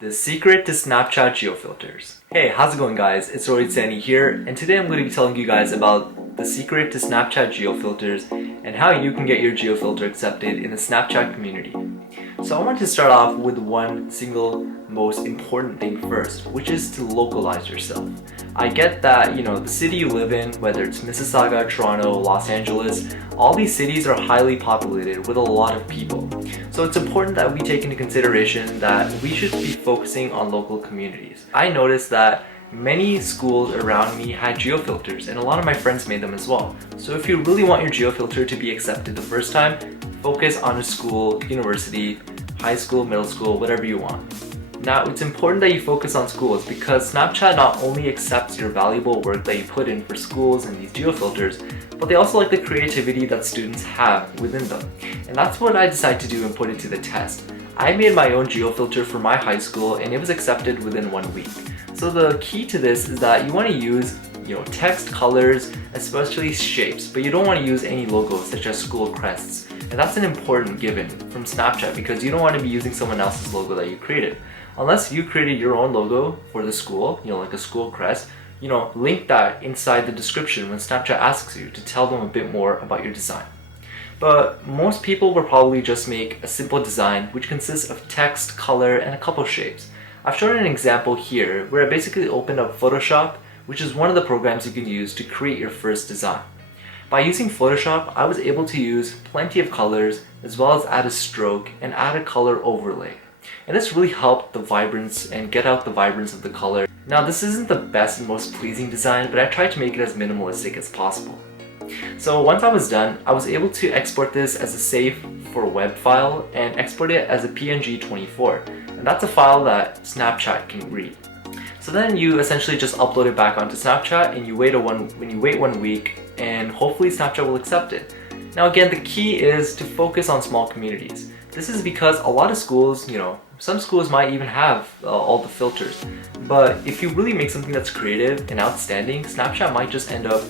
The secret to Snapchat geofilters. Hey, how's it going guys? It's Rohit Saini here, and today I'm going to be telling you guys about the secret to Snapchat geofilters and how you can get your geofilter accepted in the Snapchat community. So I want to start off with one single most important thing first, which is to localize yourself. I get that, the city you live in, whether it's Mississauga, Toronto, Los Angeles, all these cities are highly populated with a lot of people. So it's important that we take into consideration that we should be focusing on local communities. I noticed that many schools around me had geofilters, and a lot of my friends made them as well. So if you really want your geofilter to be accepted the first time, focus on a school, university, high school, middle school, whatever you want. Now, it's important that you focus on schools because Snapchat not only accepts your valuable work that you put in for schools and these geofilters, but they also like the creativity that students have within them. And that's what I decided to do and put it to the test. I made my own geofilter for my high school and it was accepted within 1 week. So the key to this is that you want to use text, colors, especially shapes, but you don't want to use any logos such as school crests. And that's an important given from Snapchat because you don't want to be using someone else's logo that you created. Unless you created your own logo for the school, like a school crest, link that inside the description when Snapchat asks you to tell them a bit more about your design. But most people will probably just make a simple design which consists of text, color, and a couple shapes. I've shown an example here where I basically opened up Photoshop, which is one of the programs you can use to create your first design. By using Photoshop, I was able to use plenty of colors as well as add a stroke and add a color overlay. And this really helped the vibrance and get out the vibrance of the color. Now this isn't the best and most pleasing design, but I tried to make it as minimalistic as possible. So once I was done, I was able to export this as a save for web file and export it as a PNG 24. And that's a file that Snapchat can read. So then you essentially just upload it back onto Snapchat and you wait 1 week and hopefully Snapchat will accept it. Now again, the key is to focus on small communities. This is because a lot of schools, some schools might even have all the filters. But if you really make something that's creative and outstanding, Snapchat might just end up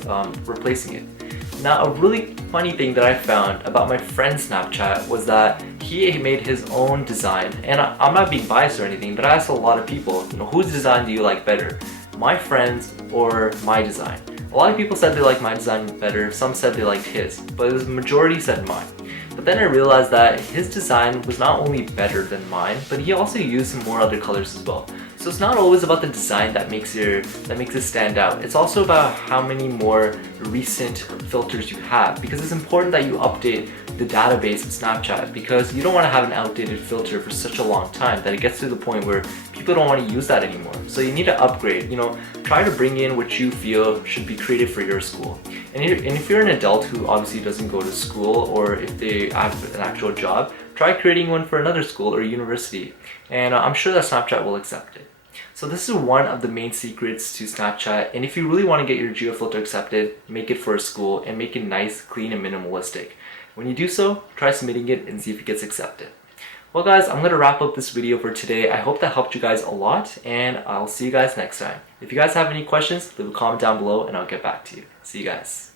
replacing it. Now, a really funny thing that I found about my friend's Snapchat was that he made his own design. And I'm not being biased or anything, but I asked a lot of people, whose design do you like better? My friend's or my design? A lot of people said they liked my design better, some said they liked his, but the majority said mine. But then I realized that his design was not only better than mine, but he also used some more other colors as well. So it's not always about the design that makes it stand out. It's also about how many more recent filters you have, because it's important that you update the database of Snapchat because you don't want to have an outdated filter for such a long time that it gets to the point where people don't want to use that anymore. So you need to upgrade, try to bring in what you feel should be created for your school. And if you're an adult who obviously doesn't go to school, or if they have an actual job, try creating one for another school or university. And I'm sure that Snapchat will accept it. So this is one of the main secrets to Snapchat, and if you really want to get your geofilter accepted, make it for a school and make it nice, clean, and minimalistic. When you do so, try submitting it and see if it gets accepted. Well guys, I'm going to wrap up this video for today. I hope that helped you guys a lot, and I'll see you guys next time. If you guys have any questions, leave a comment down below and I'll get back to you. See you guys.